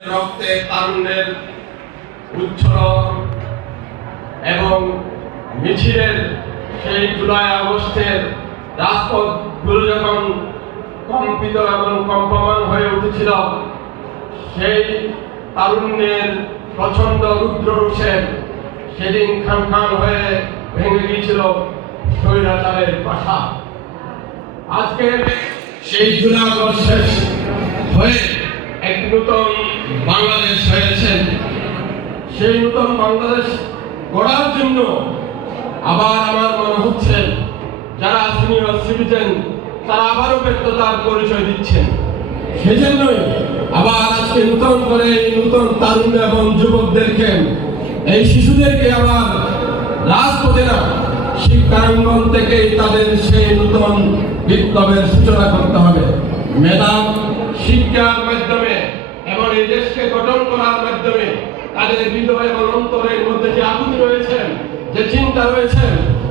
রক্তে তারুণ্যের উচ্ছ্বলন এবং মিছিলের সেই জুলাই আগস্টের রাজপথগুলো যখন কম্পিত এবং কম্পমান হয়ে উঠেছিল, সেই তারুণ্যের প্রচণ্ড রুদ্ররোষের সেদিন খান খান হয়ে ভেঙে গিয়েছিল স্বৈরাচারের বাসা। আজকে সেই জুলাই আগস্ট শেষ হয়ে এক নতুন বাংলাদেশ হয়েছে। সেই নতুন বাংলাদেশ গড়ার জন্য আবার আমার মনে হচ্ছে যারা সিনিয়র সিটিজেন তারা আবারও ব্যর্থতার পরিচয় দিচ্ছেন। সেজন্যই আবার আজকে নতুন করে নতুন তারুণ এবং যুবকদেরকে, এই শিশুদেরকে আবার রাজপথে না, শিক্ষাঙ্গন থেকে তাদের সেই নতুন বিপ্লবের সূচনা করতে হবে। মেধা শিক্ষার মাধ্যমে এবং এই দেশকে গঠন করার মাধ্যমে তাদের হৃদয় এবং অন্তরের মধ্যে যে আকুতি রয়েছে, যে চিন্তা রয়েছে,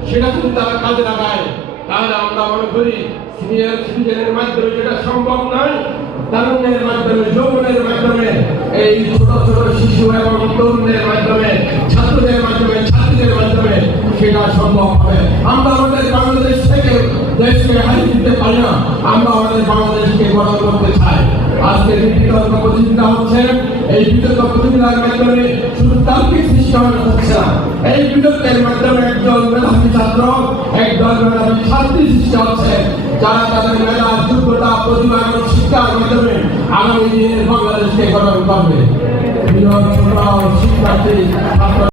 সেটা যদি তারা কাজে লাগায়, তাহলে আমরা মনে করি সিনিয়র সিটিজেনের মাধ্যমে যেটা সম্ভব নয়, তারুণ্যের মাধ্যমে, যৌবনের মাধ্যমে, এই ছোট ছোট শিশু এবং তরুণের মাধ্যমে, ছাত্রদের মাধ্যমে, ছাত্রীদের মাধ্যমে সেটা সম্ভব হবে। আমরা আমাদের বাংলাদেশ থেকে দেশকে হারিয়ে দিতে পারি না, আমরা আমাদের বাংলাদেশকে গঠন করতে চাই। আজকে যে বিতর্ক প্রতিযোগিতা হচ্ছে, এই বিতর্ক প্রতিযোগিতার মাধ্যমে শুধু তার্কিক সৃষ্টি হচ্ছে না, এই বিতর্কের মাধ্যমে একজন মেধাবী ছাত্র, একজন মেধাবী ছাত্রী সৃষ্টি হচ্ছে, যারা তাদের মেধা, যোগ্যতা, প্রতিভা এবং শিক্ষার মাধ্যমে আগামী দিনের বাংলাদেশকে গঠন করবে। শিক্ষার্থী